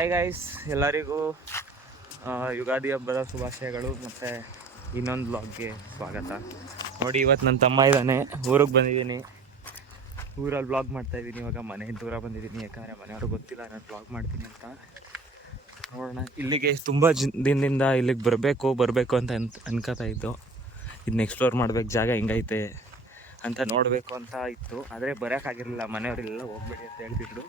Hi guys, ಎಲ್ಲರಿಗೂ ಯುಗಾದಿ ಹಬ್ಬದ ಶುಭಾಶಯಗಳು. ಮತ್ತು ಇನ್ನೊಂದು ಬ್ಲಾಗ್ಗೆ ಸ್ವಾಗತ. ನೋಡಿ, ಇವತ್ತು ನನ್ನ ತಮ್ಮ ಇದ್ದಾನೆ, ಊರಿಗೆ ಬಂದಿದ್ದೀನಿ. ಊರಲ್ಲಿ ಬ್ಲಾಗ್ ಮಾಡ್ತಾಯಿದ್ದೀನಿ. ಇವಾಗ ಮನೆ ದೂರ ಬಂದಿದ್ದೀನಿ, ಯಾಕಂದರೆ ಮನೆಯವ್ರಿಗೆ ಗೊತ್ತಿಲ್ಲ ನಾನು ಬ್ಲಾಗ್ ಮಾಡ್ತೀನಿ ಅಂತ. ನೋಡೋಣ, ಇಲ್ಲಿಗೆ ತುಂಬ ದಿನದಿಂದ ಇಲ್ಲಿಗೆ ಬರಬೇಕು ಅಂತ ಅನ್ಕೋತಾ ಇದ್ದು. ಇದನ್ನ ಎಕ್ಸ್ಪ್ಲೋರ್ ಮಾಡ್ಬೇಕು, ಜಾಗ ಹೆಂಗೈತೆ ಅಂತ ನೋಡಬೇಕು ಅಂತ ಇತ್ತು. ಆದರೆ ಬರೋಕ್ಕಾಗಿರಲಿಲ್ಲ, ಮನೆಯವರೆಲ್ಲ ಹೋಗ್ಬೇಡಿ ಅಂತ ಹೇಳ್ತಿದ್ರು.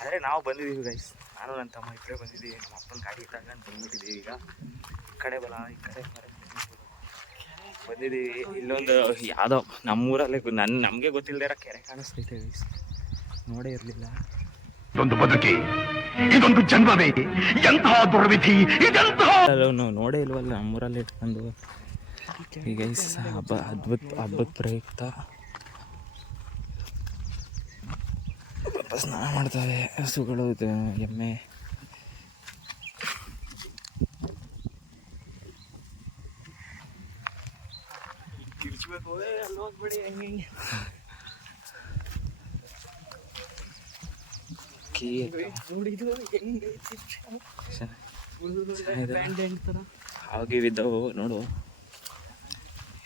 ಆದರೆ ನಾವು ಬಂದಿದ್ದೀವಿ ಗೈಸ್, ನಾನು ನನ್ನ ತಮ್ಮ ಇಬ್ಬರೇ ಬಂದಿದ್ದೀವಿ. ನಮ್ಮ ಅಪ್ಪನ ಗಾಡಿ ತಗೊಂಡು ಬಂದ್ಬಿಟ್ಟಿದ್ದೀವಿ. ಈಗ ಈ ಕಡೆ ಬಂದಿದ್ದೀವಿ. ಇಲ್ಲೊಂದು ಯಾವುದೋ ನಮ್ಮೂರಲ್ಲೇ ನಮಗೆ ಗೊತ್ತಿಲ್ಲದೆ ಇರೋ ಕೆರೆ ಕಾಣಿಸ್ತೈತೆ ಗೈಸ್, ನೋಡೇ ಇರಲಿಲ್ಲ. ಇದೊಂದು ಬದುಕಿ, ಇದೊಂದು ಜನ್ಮವೇ, ಎಂತಹ ದುರ್ವಿಧಿ ಇದೆಂತಹ. ನಾವು ನೋಡೇ ಇಲ್ವಲ್ಲ ನಮ್ಮೂರಲ್ಲಿ ಇಟ್ಕೊಂಡು. ಈಗ ಹಬ್ಬದ ಪ್ರಯುಕ್ತ ಸ್ನಾನ ಮಾಡ್ತವೆ ಹಸುಗಳು, ಎಮ್ಮೆ. ಕಿರ್ಚ್ಬೇಕು, ಅಲ್ಲಿ ಹೋಗ್ಬಿಡಿ ಹೆಂಗೆ ಆಗಿವಿದ್ದವು ನೋಡು.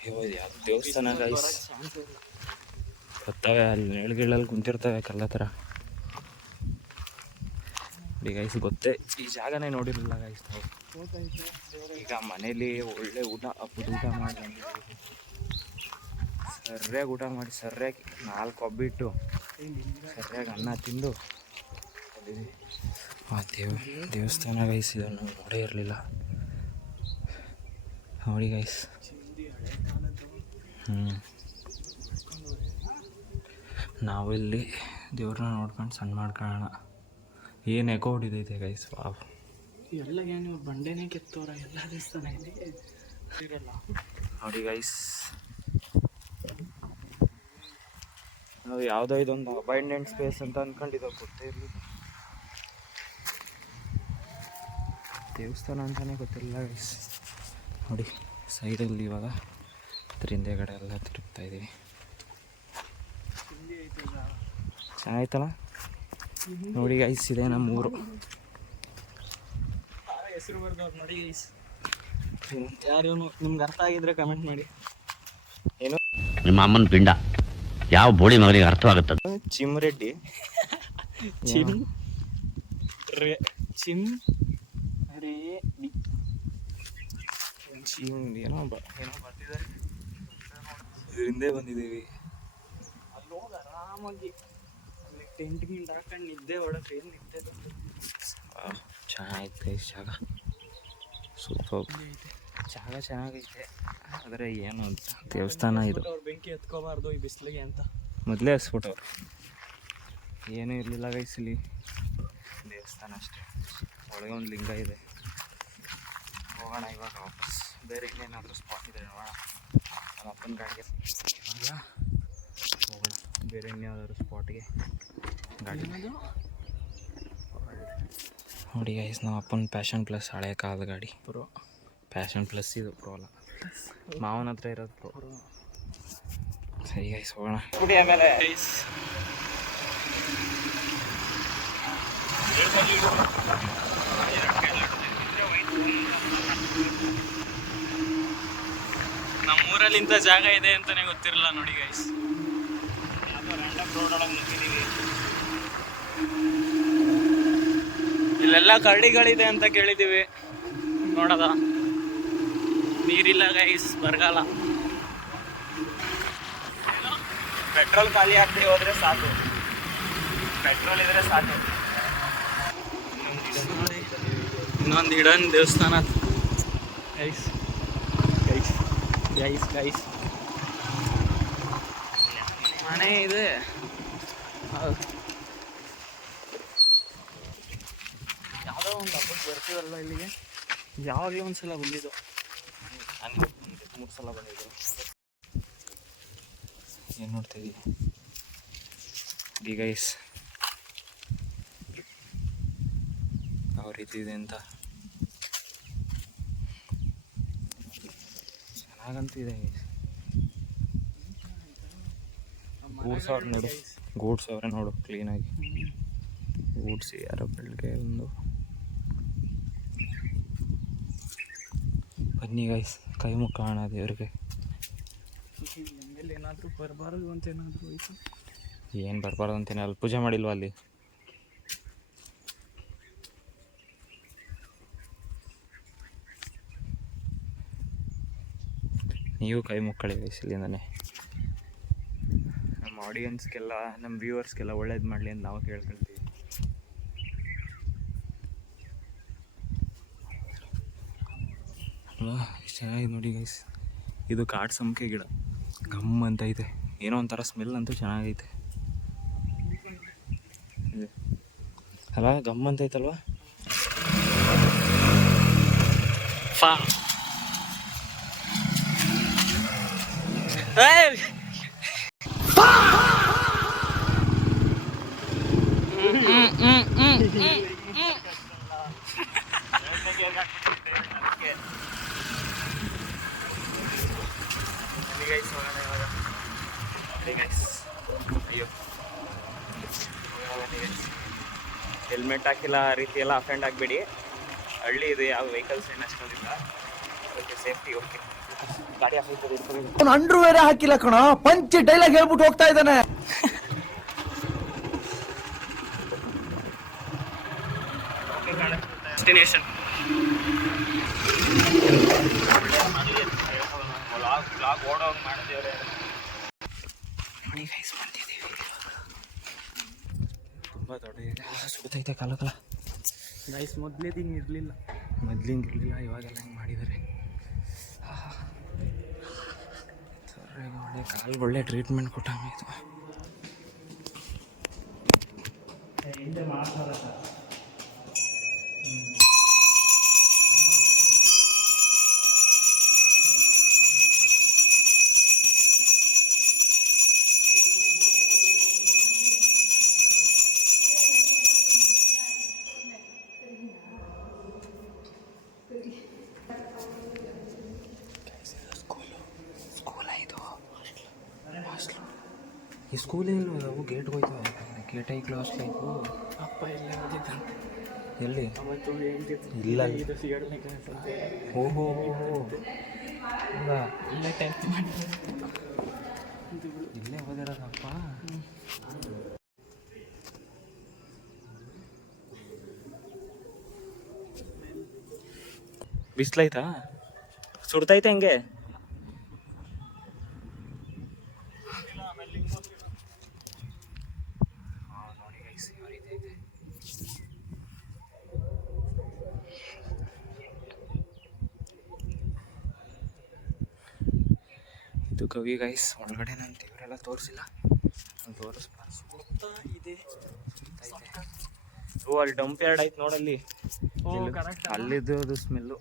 ಯಾವ ದೇವಸ್ಥಾನ ಗೈಸ್ ಬರ್ತವೆ, ಅಲ್ಲಿ ನೇಳ್ಗಿಳಲ್ಲಿ ಕುಂತಿರ್ತವೆ ಕಲ್ಲ ಥರ. ಗೈಸ್ ಗೊತ್ತೇ, ಈ ಜಾಗನೇ ನೋಡಿರಲಿಲ್ಲ ಗೈಸ್ ನಾವು. ಈಗ ಮನೇಲಿ ಒಳ್ಳೆ ಹಬ್ಬದ ಊಟ ಮಾಡಿ ಬಂದಿದ್ದೀವಿ. ಸರ್ಯಾಗಿ ಊಟ ಮಾಡಿ, ಸರ್ಯಾಗಿ 4 ಒಬ್ಬಿಟ್ಟು ಸರ್ಯಾಗಿ ಅನ್ನ ತಿಂದು ಬಂದಿದ್ದೀವಿ. ದೇವಸ್ಥಾನ ಗೈಸ್, ಇದನ್ನು ನಾವು ನೋಡೇ ಇರಲಿಲ್ಲ. ನೋಡಿ ಗೈಸ್, ನಾವಿಲ್ಲಿ ದೇವ್ರನ್ನ ನೋಡ್ಕೊಂಡು ಸಣ್ಣ ಮಾಡ್ಕೊಳ್ಳೋಣ. ಏನು ಎಕೋ ಹೊಡಿದೈತೆ ಗೈಸ್. ವಾವ್, ಎಲ್ಲ ಏನು ಬಂಡೆನೇ ಕೆತ್ತೋರ ಎಲ್ಲ ದೇವಸ್ಥಾನ ಇರಲ್ಲ ನೋಡಿ ಗೈಸ್. ನಾವು ಯಾವುದೋ ಇದೊಂದು ಅಬೈಂಡೆಂಟ್ ಸ್ಪೇಸ್ ಅಂತ ಅಂದ್ಕೊಂಡಿದ್ದೋ, ಗೊತ್ತೇ ಇರಲಿಲ್ಲ. ದೇವಸ್ಥಾನ ಅಂತಲೇ ಗೊತ್ತಿಲ್ಲ ಗೈಸ್. ನೋಡಿ ಸೈಡಲ್ಲಿ ಇವಾಗ ಹಿಂದೆಗಡೆ ಎಲ್ಲ ತಿರುಗ್ತಾ ಇದ್ದೀವಿ. ಚೆನ್ನಾಯ್ತಲ್ಲ ನೋಡಿ ಗೈಸ್, ಇದೆ ನಮ್ಮ ಊರು. ಹೆಸರು ಬರ್ದವ್ರು ನೋಡಿ ಗೈಸ್, ಯಾರು ನಿಮ್ಗೆ ಅರ್ಥ ಆಗಿದ್ರೆ ಕಮೆಂಟ್ ಮಾಡಿ. ಏನು ನಿಮ್ಮ ಅಮ್ಮನ ಪಿಂಡ ಯಾವ ಬೋಳಿ ಮಗನಿಗೆ ಅರ್ಥವಾಗುತ್ತದೆ? ಚಿಮ್ರೆಡ್ಡಿ ಚಿಮ್ ಏನೋ ಬರ್ತಿದ್ದಾರೆ. ಹಿಂದೆ ಬಂದಿದ್ದೀವಿ. ಅಲ್ಲಿ ಹೋಗಿ ಆರಾಮಾಗಿ ಅಲ್ಲಿ ಟೆಂಟ್ ಹಾಕೊಂಡು ನಿದ್ದೆ ಹೊಡೋದು. ಏನು ನಿದ್ದೆ ಚೆನ್ನಾಗೈತೆ ಗೈಸ್ ಜಾಗ, ಸೂಪರ್ ಜಾಗ ಚೆನ್ನಾಗೈತೆ. ಆದರೆ ಏನು ಅಂತ ದೇವಸ್ಥಾನ ಇದು. ಅವ್ರು ಬೆಂಕಿ ಎತ್ಕೋಬಾರ್ದು ಈ ಬಿಸಿಲಿಗೆ ಅಂತ ಮೊದಲೇ ಹಸ್ಬಿಟ್ಟವ್ರು. ಏನೂ ಇರಲಿಲ್ಲ ಗೈಸ್ ಇಲ್ಲಿ, ದೇವಸ್ಥಾನ ಅಷ್ಟೇ. ಒಳಗೆ ಒಂದು ಲಿಂಗ ಇದೆ. ಹೋಗೋಣ ಇವಾಗ ವಾಪಸ್. ಬೇರೆ ಇನ್ನೇನಾದರೂ ಸ್ಪಾಟ್ ಇದೆ ನೋಡೋಣ. ನಮ್ಮ ಅಪ್ಪನ ಗಾಡಿಗೆ ಹೋಗೋಣ, ಬೇರೆ ಇನ್ಯಾವುದಾದ್ರು ಸ್ಪಾಟ್ಗೆ ಗಾಡಿ. ನೋಡಿ ಗೈಸ್, ನಮ್ಮ ಅಪ್ಪನ ಪ್ಯಾಷನ್ ಪ್ಲಸ್, ಹಳೆ ಕಾಲದ ಗಾಡಿ. ಪ್ರೋ ಪ್ಯಾಷನ್ ಪ್ಲಸ್ ಇದು, ಪ್ರೋ ಅಲ್ಲ. ಮಾವನ ಹತ್ರ ಇರೋದು ಪ್ರೋ. ಸರಿ ಗೈಸ್, ಹೋಗೋಣ. ಆಮೇಲೆ ನಮ್ಮೂರಲ್ಲಿ ಇಂಥ ಜಾಗ ಇದೆ ಅಂತಲೇ ಗೊತ್ತಿರಲ್ಲ ನೋಡಿ ಗೈಸ್. ಇಲ್ಲೆಲ್ಲ ಕರಡಿಗಳಿದೆ ಅಂತ ಕೇಳಿದ್ದೀವಿ, ನೋಡೋದ. ನೀರಿಲ್ಲ ಗೈಸ್, ಬರಗಾಲ. ಪೆಟ್ರೋಲ್ ಖಾಲಿ ಆಗದೆ ಹೋದರೆ ಸಾಕು, ಪೆಟ್ರೋಲ್ ಇದ್ರೆ ಸಾಕು. ಇನ್ನೊಂದು ಹಿಡನ್ ದೇವಸ್ಥಾನ ಗೈಸ್ ಗೈಸ್ ಗೈಸ್ ಗೈಸ್ ಮನೆ ಇದೆ. ಯಾವುದೋ ಒಂದು ಹಬ್ಬಕ್ಕೆ ಬರ್ತೀವಲ್ಲ ಇಲ್ಲಿಗೆ, ಯಾವಾಗಲೂ ಒಂದು ಸಲ ಬಂದಿದ್ದು. ನನಗೆ 3 ಸಲ ಬಂದಿದ್ದು. ಏನು ನೋಡ್ತಾ ಇದ್ದೀವಿ ಗೈಸ್, ಯಾವ ರೀತಿ ಇದೆ ಅಂತ. ಚೆನ್ನಾಗಂತೂ ಇದೆ ಗೈಸ್. ಗೂಡ್ಸವ್ರೆ ನೋಡು, ಕ್ಲೀನಾಗಿ. ಊಡ್ಸಿ ಯಾರೋ ಬೆಳಗ್ಗೆ ಒಂದು ಬನ್ನಿ ಗೈಸ್, ಕೈ ಮುಖ ಕಾಣ ದೇವ್ರಿಗೆ. ಮೇಲೆ ಏನಾದರೂ ಬರಬಾರದು ಅಂತ ಏನಾದರೂ ಆಯಿತು. ಏನು ಬರಬಾರ್ದು ಅಂತೇನೆ, ಅಲ್ಲಿ ಪೂಜೆ ಮಾಡಿಲ್ವ ಅಲ್ಲಿ? ನೀವು ಕೈ ಮುಕ್ಕಳಿ ಗೈಸ್ ಇಲ್ಲಿಂದನೇ. ನಮ್ಮ ಆಡಿಯನ್ಸ್ಗೆಲ್ಲ, ನಮ್ಮ ವ್ಯೂವರ್ಸ್ಗೆಲ್ಲ ಒಳ್ಳೇದು ಮಾಡಲಿ ಅಂತ ನಾವು ಕೇಳ್ಕೊಳ್ತೀವಿ. ಅಲ್ವಾ, ಎಷ್ಟು ಚೆನ್ನಾಗಿದೆ ನೋಡಿ ಗೈಸ್. ಇದು ಕಾಡು ಸಂಪಿಗೆ ಗಿಡ, ಗಮ್ ಅಂತ ಐತೆ, ಏನೋ ಒಂಥರ ಸ್ಮೆಲ್ ಅಂತೂ ಚೆನ್ನಾಗೈತೆ ಅಲ್ಲ, ಗಮ್ ಅಂತ ಐತಲ್ವಾ. ಅಯ್ಯೋ, ಹೆಲ್ಮೆಟ್ ಹಾಕಿಲ್ಲ ಆ ರೀತಿ ಎಲ್ಲ ಅಫೆಂಡ್ ಆಗಬೇಡಿ. ಹಳ್ಳಿ ಇದು, ಯಾವ ವೆಹಿಕಲ್ಸ್ ಏನು ಅಷ್ಟೊಂದಿಲ್ಲ, ಓಕೆ ಸೇಫ್ಟಿ ಓಕೆ. ಗಾಡಿ ಹಾಕಿ ಅಂಡ್ರೂ ಬೇರೆ ಹಾಕಿಲ್ಲ ಕಣ, ಪಂಚ್ ಡೈಲಾಗ್ ಹೇಳ್ಬಿಟ್ಟು ಹೋಗ್ತಾ ಇದ್ದಾನೆ. ಡೆಸ್ಟಿನೇಷನ್ ಓಡೋಗಿ ಮಾಡ್ತೀವ್ರೆ. ತುಂಬ ದೊಡ್ಡ ಸುಡ್ತೈತೆ ಕಾಲಕ್ಕಲ್ಲ ಗೈಸ್. ಮೊದಲೇದು ಹಿಂಗೆ ಇರಲಿಲ್ಲ, ಮೊದ್ಲಿಂಗಿರಲಿಲ್ಲ, ಇವಾಗೆಲ್ಲ ಹಿಂಗೆ ಮಾಡಿದ್ದಾರೆ. ಒಳ್ಳೆ ಕಾಲು ಒಳ್ಳೆ ಟ್ರೀಟ್ಮೆಂಟ್ ಕೊಟ್ಟಂಗೆ ಇದು. ಈ ಸ್ಕೂಲೇ ಇಲ್ವ ಅವು? ಗೇಟ್ ಹೋಯ್ತಾವೆ, ಗೇಟ್ ಕ್ಲಾಸ್ ಆಯಿತು. ಅಪ್ಪ ಎಲ್ಲ ಓದಿದ್ದಂತೆ ಎಲ್ಲಿ? ಅವತ್ತು ಇಲ್ಲ ಇದು ಸಿಗಡ್ಲೆ ಕ್ಲಾಸ್ ಅಂತ. ಓಹೋ, ಇಲ್ಲೇ 10th ಮಾಡಿದ್ರು, ಇಲ್ಲೇ ಓದಿರೋದಪ್ಪ. ಬಿಸ್ಲೈತಾ? ಸುಡ್ತೈತೆ ಹಂಗೆ? ಇದು ಗವಿ ಗೈಸ್. ಒಳಗಡೆ ನಾನು ದೇವರೆಲ್ಲ ತೋರಿಸಿಲ್ಲ, ನಾನು ತೋರಿಸ್ಬಾರ್ದು. ಇದೆ ಓ, ಅಲ್ಲಿ ಡಂಪ್ ಯಾರ್ಡ್ ಐತೆ ನೋಡಲ್ಲಿ, ಕರೆಕ್ಟ್. ಅಲ್ಲಿದ್ದು ಅದು ಸ್ಮೆಲ್ಲು.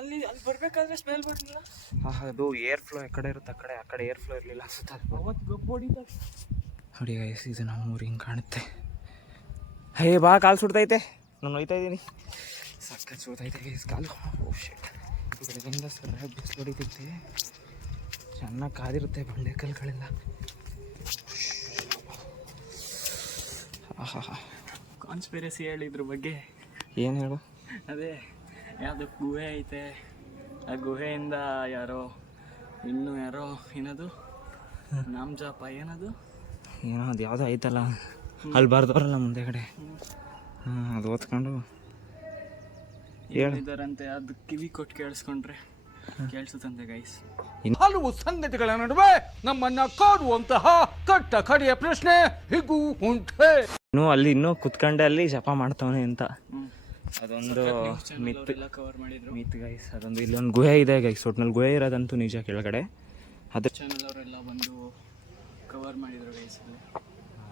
ಅಲ್ಲಿ ಬರ್ಬೇಕಾದ್ರೆ ಸ್ಮೆಲ್ ಬರ್ಲಿಲ್ಲ. ಅದು ಏರ್ ಫ್ಲೋ ಆ ಕಡೆ ಇರುತ್ತೆ, ಆ ಕಡೆ ಏರ್ ಫ್ಲೋ ಇರಲಿಲ್ಲ ಅನ್ಸುತ್ತೆ. ಅವತ್ತು ಗೊಬ್ಬ ಹೊಡಿತಾರೆ ನೋಡಿ ಗೈಸ್, ಇದು ನಮ್ಮೂರು ಹಿಂಗೆ ಕಾಣುತ್ತೆ. ಹೇ ಬಾ, ಕಾಲು ಸುಡ್ತೈತೆ, ನಾನು ಹೋಯ್ತಾ ಇದ್ದೀನಿ. ಸಕ್ಕತ್ ಸುಡ್ತೈತೆ ಗೈಸ್ ಕಾಲು. ಓ ಶೆಟ್, ಬೆಳಗ್ಗೆಯಿಂದ ಸರಿಯಾಗಿ ಬಿಸಿಲು ಹೊಡಿತೈತೆ, ಚೆನ್ನಾಗಿ ಕಾದಿರುತ್ತೆ ಬಂಡೆ ಕಲ್ಗಳೆಲ್ಲ. ಆಹಾ, ಕಾನ್ಸ್ಪಿರಸಿ ಹೇಳಿದ್ರ ಬಗ್ಗೆ. ಏನು ಹೇಳು? ಅದೇ ಯಾವುದು ಗುಹೆ ಐತೆ, ಆ ಗುಹೆಯಿಂದ ಯಾರೋ ಏನದು ನಾಮಜಾಪ ಏನದು ಏನೋ ಅದು ಯಾವುದೋ ಐತಲ್ಲ, ಅಲ್ಲಿ ಬರ್ದವ್ರಲ್ಲ ಮುಂದೆ ಕಡೆ. ಅದು ಓದ್ಕೊಂಡು ಹೇಳಿದಾರಂತೆ, ಅದು ಕಿವಿ ಕೊಟ್ಟು ಕೇಳಿಸ್ಕೊಂಡ್ರೆ ಕೇಳಿಸುತ್ತಂತೆ ಗೈಸ್. ಹಲವು ಸಂಗತಿಗಳ ನಡುವೆ ನಮ್ಮನ್ನ ಕಾಡುವಂತಹ ಕಟ್ಟ ಕಡೆಯ ಪ್ರಶ್ನೆ ಹೀಗೂ ಉಂಟೆ. ಇನ್ನೂ ಕುತ್ಕೊಂಡೆ ಅಲ್ಲಿ ಜಪ ಮಾಡ್ತಾವನೆ ಅಂತ ಅದೊಂದು ಕವರ್ ಮಾಡಿದ್ರು ಮಿತ್ ಗೈಸ್. ಅದೊಂದು ಇಲ್ಲೊಂದು ಗುಹೆ ಇದೆ ಗೈಸ್, ಒಟ್ನಲ್ಲಿ ಗುಹೆ ಇರೋದಂತೂ ನಿಜ ಕೆಳಗಡೆ. ಅದು ಚಾನಲ್ ಅವರೆಲ್ಲ ಬಂದು ಕವರ್ ಮಾಡಿದ್ರು ಗೈಸ್.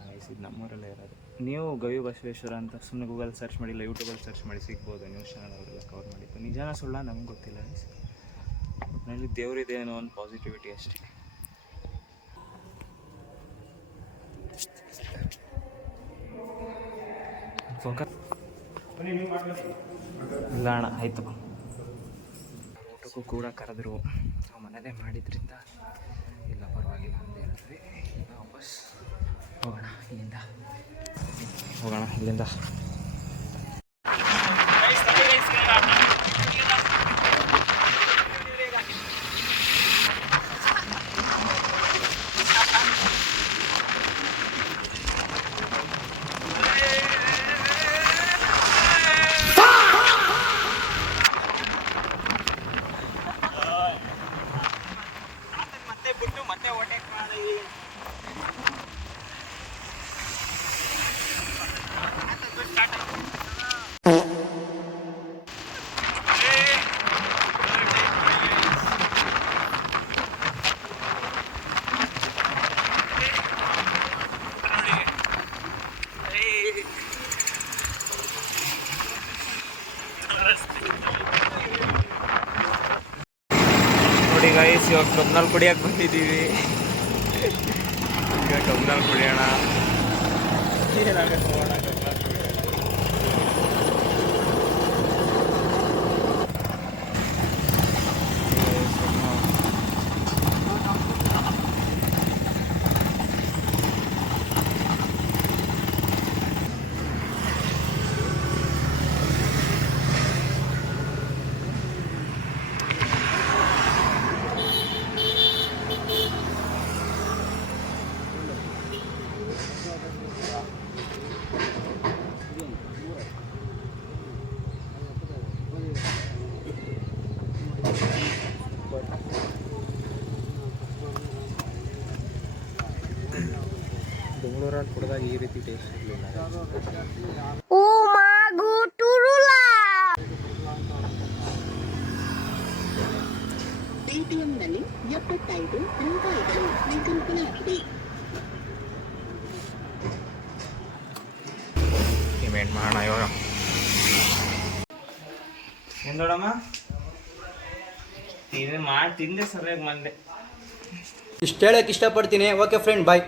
ಗೈಸ್ ಇದು ನಮ್ಮೂರಲ್ಲೇ ಇರೋದು. ನೀವು ಗವಿ ಬಸವೇಶ್ವರ ಅಂತ ಸುಮ್ಮನೆ ಗೂಗಲ್ ಸರ್ಚ್ ಮಾಡಿಲ್ಲ, ಯೂಟ್ಯೂಬಲ್ಲಿ ಸರ್ಚ್ ಮಾಡಿ ಸಿಗ್ಬೋದು. ನ್ಯೂಸ್ ಚಾನಲ್ ಅವರೆಲ್ಲ ಕವರ್ ಮಾಡಿದ್ದು. ನಿಜಾನ ಸುಳ್ಳ ನಮ್ಗೆ ಗೊತ್ತಿಲ್ಲ ಗೈಸ್. ಒಟ್ಟಿನಲ್ಲಿ ದೇವರಿದೆ ಅನ್ನೋ ಒಂದು ಪಾಸಿಟಿವಿಟಿ ಅಷ್ಟೇ. ಇಲ್ಲ ಅಣ್ಣ, ಆಯಿತು. ಊಟಕ್ಕೂ ಕೂಡ ಕರೆದ್ರು, ನಾವು ಮನೇಲೇ ಮಾಡಿದ್ರಿಂದ ಇಲ್ಲ ಪರವಾಗಿಲ್ಲ ಅಂತ ಹೇಳಿದ್ವಿ. ಈಗ ವಾಪಸ್ ಹೋಗೋಣ ಇಲ್ಲಿಂದ. ನೋಡಿ ಗೈಸ್, ಇವಾಗ ಕಬ್ನಲ್ಲಿ ಕುಡಿಯಕ್ಕೆ ಬಂದಿದ್ದೀವಿ. ಈಗ ಕಬ್ನಲ್ಲಿ ಕುಡಿಯೋಣ. ಏನಾಗುತ್ತೆ ನೋಡೋಣ ಕಬ್ನಲ್ಲಿ ಕುಡಿಯೋಣ. ಬೆಂಗಳೂರಲ್ಲಿ ಕುಡಿದಾಗ ಈ ರೀತಿ ಟೇಸ್ಟ್ ಇರಲಿಲ್ಲ. ಪೇಟಿಎಂನಲ್ಲಿ 75 ರೂಪಾಯಿಗಳು ಸ್ವೀಕರಿಸಲಾಗಿದೆ. ಪೇಮೆಂಟ್ ಮಾಡೋಣ ಇವಾಗ. ಏನು ದೊಡ್ಡಮ್ಮ ತಿಂದೆ ಸರಿಯಾಗಿ ಮಂದೆ. ಇಷ್ಟು ಹೇಳಕ್ಕೆ ಇಷ್ಟಪಡ್ತೀನಿ. ಓಕೆ ಫ್ರೆಂಡ್, ಬಾಯ್.